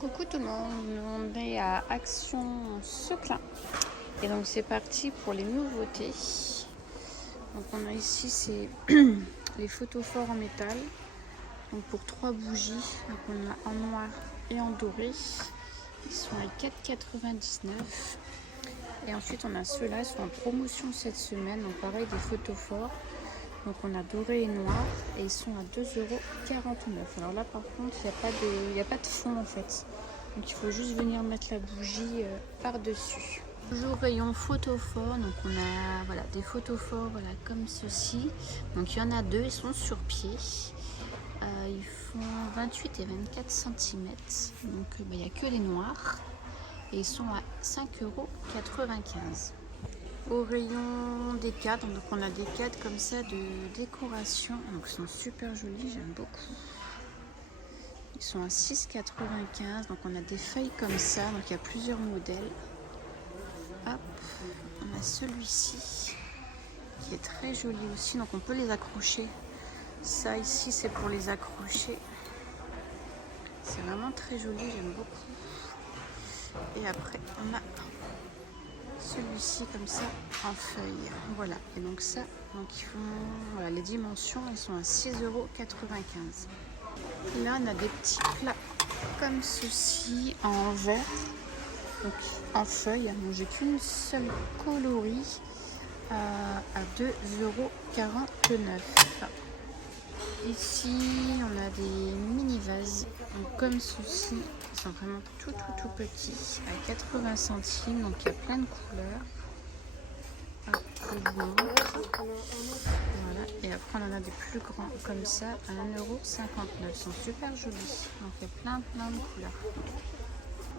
Coucou tout le monde, on est à Action Seclin et donc c'est parti pour les nouveautés. Donc on a ici c'est les photophores en métal, donc pour 3 bougies, donc on a en noir et en doré, ils sont à 4,99 €. Et ensuite on a ceux-là, ils sont en promotion cette semaine, donc pareil des photophores. Donc on a doré et noir et ils sont à 2,49 €. Alors là par contre il n'y a pas de fond en fait. Donc il faut juste venir mettre la bougie par-dessus. Toujours rayon photophore, donc on a voilà, des photophores voilà, comme ceci. Donc il y en a deux, ils sont sur pied. Ils font 28 et 24 cm. Donc il n'y a que les noirs. Et ils sont à 5,95 €. Au rayon des cadres, donc on a des cadres comme ça de décoration, donc ils sont super jolis, j'aime beaucoup. Ils sont à 6,95 €, donc on a des feuilles comme ça, donc il y a plusieurs modèles. Hop, on a celui-ci qui est très joli aussi, donc on peut les accrocher. Ça ici c'est pour les accrocher. C'est vraiment très joli, j'aime beaucoup. Et après on a celui-ci comme ça en feuille, voilà. Et donc ça, donc ils font voilà, les dimensions, elles sont à 6,95 €. Là on a des petits plats comme ceci en verre, donc en feuille. Donc j'ai qu'une seule coloris à 2,49 €. Ici on a des mini vases, donc comme ceci. Ils sont vraiment tout petits, à 80 centimes, donc il y a plein de couleurs. Hop, je vous montre. Voilà. Et après on en a des plus grands comme ça à 1,59 €. Ils sont super jolis, donc il y a plein de couleurs.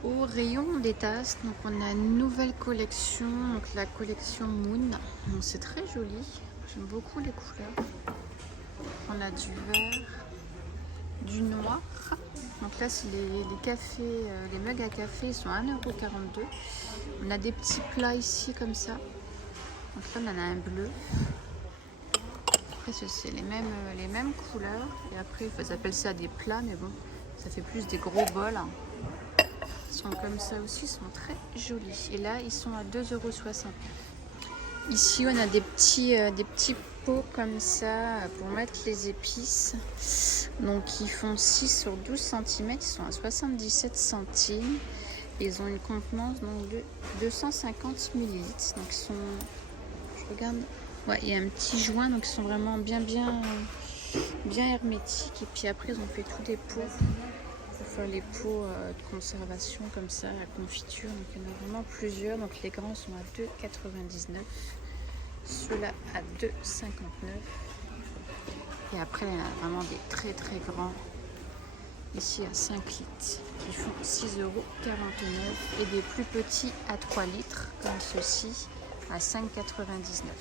Au rayon des tasses, donc on a une nouvelle collection, donc la collection Moon. Donc c'est très joli, j'aime beaucoup les couleurs. On a du vert, du noir. Donc là c'est les cafés, les mugs à café, ils sont à 1,42 €. On a des petits plats ici comme ça. Donc là on en a un bleu. Après c'est les mêmes couleurs. Et après ils appellent ça des plats, mais bon, ça fait plus des gros bols. Ils sont comme ça aussi, ils sont très jolis. Et là ils sont à 2,69 €. Ici on a des petits pots comme ça pour mettre les épices. Donc ils font 6 sur 12 cm, ils sont à 77 centimes. Ils ont une contenance donc, de 250 ml. Donc ils sont, je regarde, ouais, il y a un petit joint, donc ils sont vraiment bien hermétiques. Et puis après ils ont fait tous des pots pour faire les pots de conservation comme ça, la confiture. Donc il y en a vraiment plusieurs. Donc les grands sont à 2,99 €. Ceux-là à 2,59 €. Et après, il y en a vraiment des très grands. Ici à 5 litres, qui font 6,49 € et des plus petits à 3 litres, comme ceux-ci, à 5,99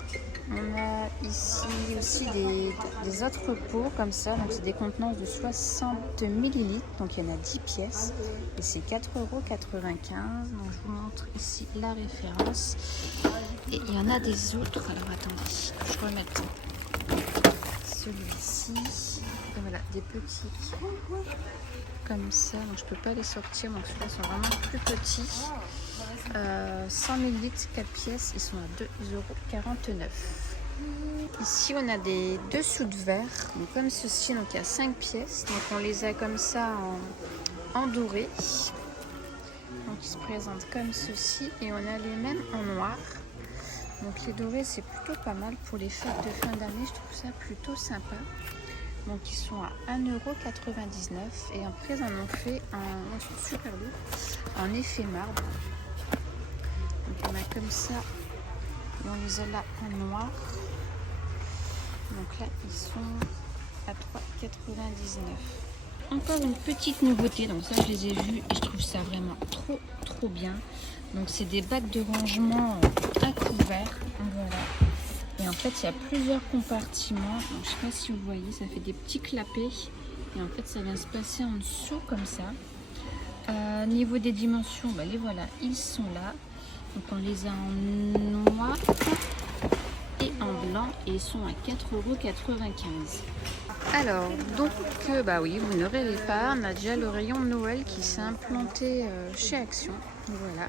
€. On a ici aussi des autres pots comme ça, donc c'est des contenances de 60 ml, donc il y en a 10 pièces et c'est 4,95 €. Donc je vous montre ici la référence. Et il y en a des autres, alors attendez, je remette celui-ci. Et voilà, des petits comme ça, donc je peux pas les sortir, donc ceux-là sont vraiment plus petits. 100 ml, 4 pièces, ils sont à 2,49 €. Ici on a des dessous de verre, donc comme ceci, donc il y a 5 pièces, donc on les a comme ça en doré. Donc ils se présentent comme ceci et on a les mêmes en noir. Donc les dorés c'est plutôt pas mal pour les fêtes de fin d'année, je trouve ça plutôt sympa. Donc ils sont à 1,99 € et après ils en ont fait ils sont super lourds, en effet marbre. Donc on a comme ça et on les a là en noir. Donc là ils sont à 3,99 €. Encore une petite nouveauté, donc ça je les ai vus et je trouve ça vraiment trop bien. Donc c'est des bacs de rangement à couvert, voilà. Et en fait il y a plusieurs compartiments, donc, je ne sais pas si vous voyez, ça fait des petits clapets et en fait ça vient se placer en dessous comme ça. Niveau des dimensions, les voilà, ils sont là. Donc on les a en noir et en blanc et ils sont à 4,95 €. Alors, donc, bah oui, vous ne rêvez pas, on a déjà le rayon de Noël qui s'est implanté chez Action. Voilà.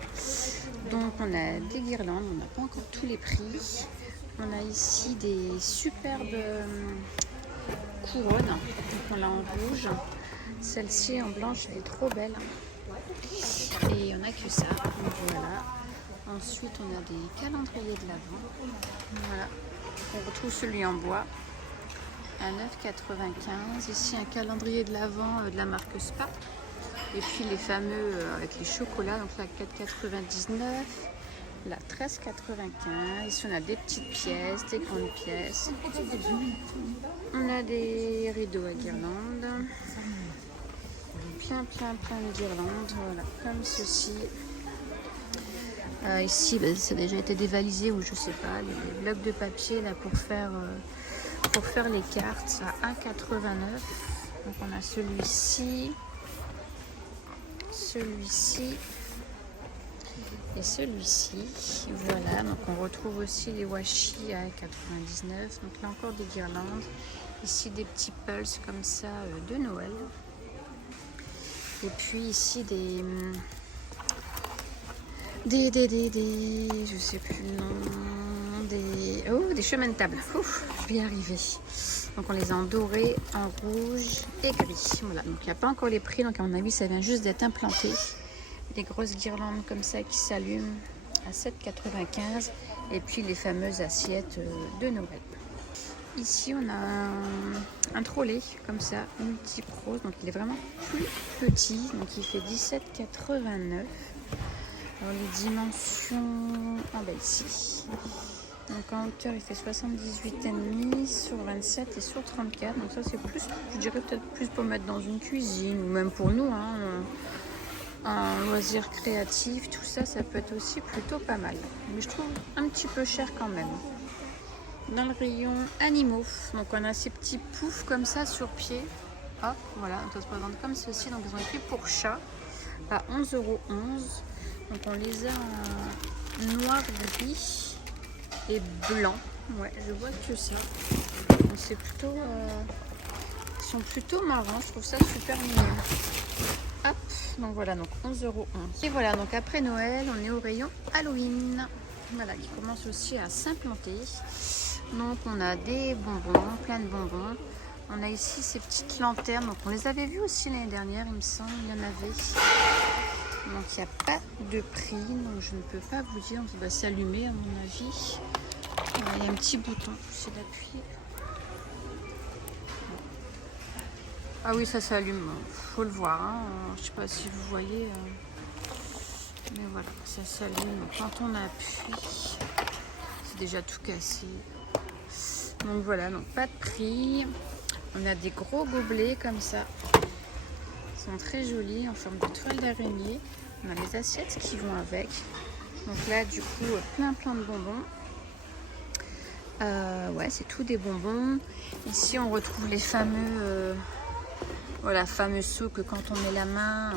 Donc, on a des guirlandes, on n'a pas encore tous les prix. On a ici des superbes couronnes. Donc, on l'a en rouge. Celle-ci en blanche, elle est trop belle. Et on n'a que ça. Donc, voilà. Ensuite, on a des calendriers de l'Avent. Voilà. On retrouve celui en bois à 9,95. Ici, un calendrier de l'Avent de la marque Spa. Et puis les fameux avec les chocolats, donc là 4,99. Là 13,95. Ici, on a des petites pièces, des grandes pièces. On a des rideaux à guirlandes. Plein de guirlandes. Voilà, comme ceci. Ici, ça a déjà été dévalisé ou je sais pas. Les blocs de papier là pour faire les cartes à 1,89. Donc on a celui-ci et celui-ci. Voilà, donc on retrouve aussi les washi à 99. Donc là encore des guirlandes. Ici des petits pulses comme ça de Noël. Et puis ici des je sais plus le nom, des chemins de table. Ouf, je vais y arriver. Donc on les a en doré, en rouge et gris. Voilà, donc il n'y a pas encore les prix, donc à mon avis ça vient juste d'être implanté. Des grosses guirlandes comme ça qui s'allument à 7,95 et puis les fameuses assiettes de Noël. Ici on a un trolley comme ça, multi-prose, donc il est vraiment plus petit, donc il fait 17,89. Alors les dimensions, ici. Donc en hauteur il fait 78,5 sur 27 et sur 34. Donc ça c'est plus, je dirais peut-être plus pour mettre dans une cuisine ou même pour nous, un loisir créatif, tout ça, ça peut être aussi plutôt pas mal. Mais je trouve un petit peu cher quand même. Dans le rayon animaux, donc on a ces petits poufs comme ça sur pied. Hop, voilà, donc ça se présente comme ceci. Donc ils ont été pour chat à 11,11 €. Donc on les a en noir, gris et blanc. Ouais, je vois que ça. Donc c'est plutôt, ils sont plutôt marrants. Je trouve ça super mignon. Hop, donc voilà, donc 11,11 €. Et voilà, donc après Noël, on est au rayon Halloween. Voilà, qui commence aussi à s'implanter. Donc on a des bonbons, plein de bonbons. On a ici ces petites lanternes. Donc on les avait vues aussi l'année dernière, il me semble, il y en avait. Donc il n'y a pas de prix, donc je ne peux pas vous dire. Ça va s'allumer à mon avis. Il y a un petit bouton, c'est d'appuyer. Ah oui, ça s'allume, faut le voir. Je ne sais pas si vous voyez, mais voilà, ça s'allume. Donc quand on appuie, c'est déjà tout cassé. Donc voilà, donc pas de prix. On a des gros gobelets comme ça. Ils sont très jolis en forme de toile d'araignée. On a les assiettes qui vont avec. Donc là, du coup, plein de bonbons. Ouais, c'est tout des bonbons. Ici, on retrouve les fameux, fameux seaux que quand on met la main,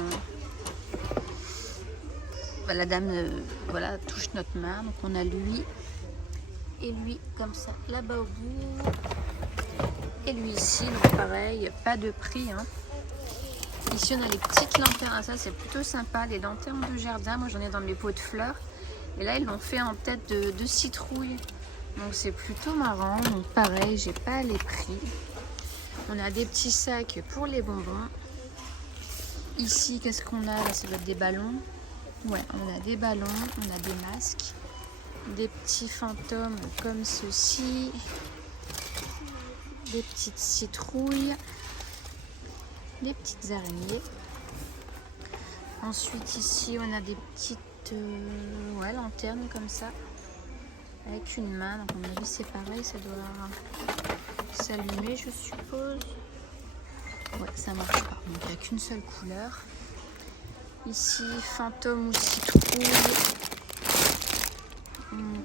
la dame, touche notre main. Donc on a lui et lui comme ça là-bas au bout. Et lui ici, donc pareil, pas de prix. Ici, on a les petites lanternes. Ça, c'est plutôt sympa. Les lanternes de jardin. Moi, j'en ai dans mes pots de fleurs. Et là, ils l'ont fait en tête de citrouille. Donc, c'est plutôt marrant. Donc, pareil, j'ai pas les prix. On a des petits sacs pour les bonbons. Ici, qu'est-ce qu'on a? Là, ça doit être des ballons. Ouais, on a des ballons. On a des masques. Des petits fantômes comme ceci. Des petites citrouilles. Des petites araignées. Ensuite ici on a des petites lanternes comme ça avec une main. Donc à mon avis c'est pareil, ça doit s'allumer je suppose. Ouais, ça marche pas, donc il n'y a qu'une seule couleur. Ici fantôme ou citrouille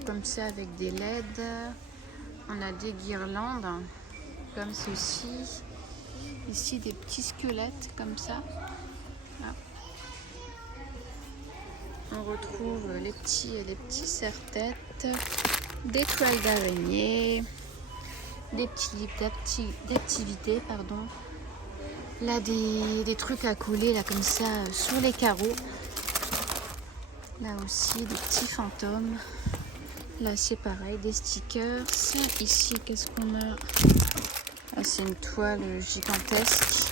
comme ça avec des LED. On a des guirlandes comme ceci. Ici des petits squelettes comme ça. Là. On retrouve les petits serre-têtes, des toiles d'araignée, des petits livres d'activité, pardon. Là, des trucs à coller, là, comme ça, sur les carreaux. Là aussi, des petits fantômes. Là, c'est pareil, des stickers. Ici, qu'est-ce qu'on a? Ah, c'est une toile gigantesque.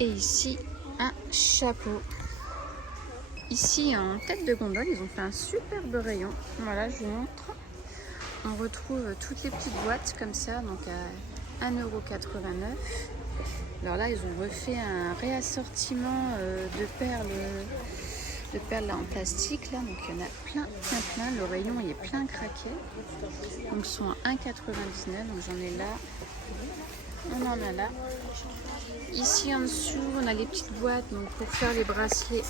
Et ici, un chapeau. Ici, en tête de gondole, ils ont fait un superbe rayon. Voilà, je vous montre. On retrouve toutes les petites boîtes comme ça, donc à 1,89 €. Alors là, ils ont refait un réassortiment de perles là, en plastique. Là. Donc il y en a plein. Le rayon, il est plein craqué. Donc ils sont à 1,99 €. Donc j'en ai là. On en a là. Ici en dessous, on a les petites boîtes donc pour faire les bracelets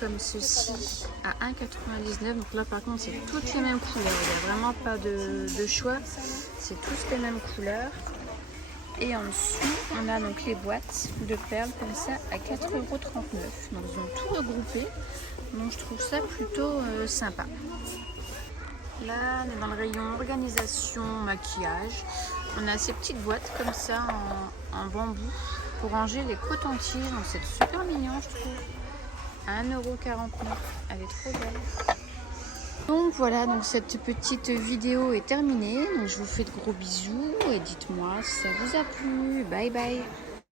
comme ceci à 1,99 €. Donc là par contre c'est toutes les mêmes couleurs, il n'y a vraiment pas de choix, c'est tous les mêmes couleurs. Et en dessous on a donc les boîtes de perles comme ça à 4,39 €. Donc ils ont tout regroupé, donc je trouve ça plutôt sympa. Là on est dans le rayon organisation maquillage. On a ces petites boîtes comme ça en bambou pour ranger les cotons-tiges, donc c'est super mignon je trouve. À 1,49 €, elle est trop belle. Donc voilà, donc cette petite vidéo est terminée. Donc je vous fais de gros bisous et dites-moi si ça vous a plu. Bye bye.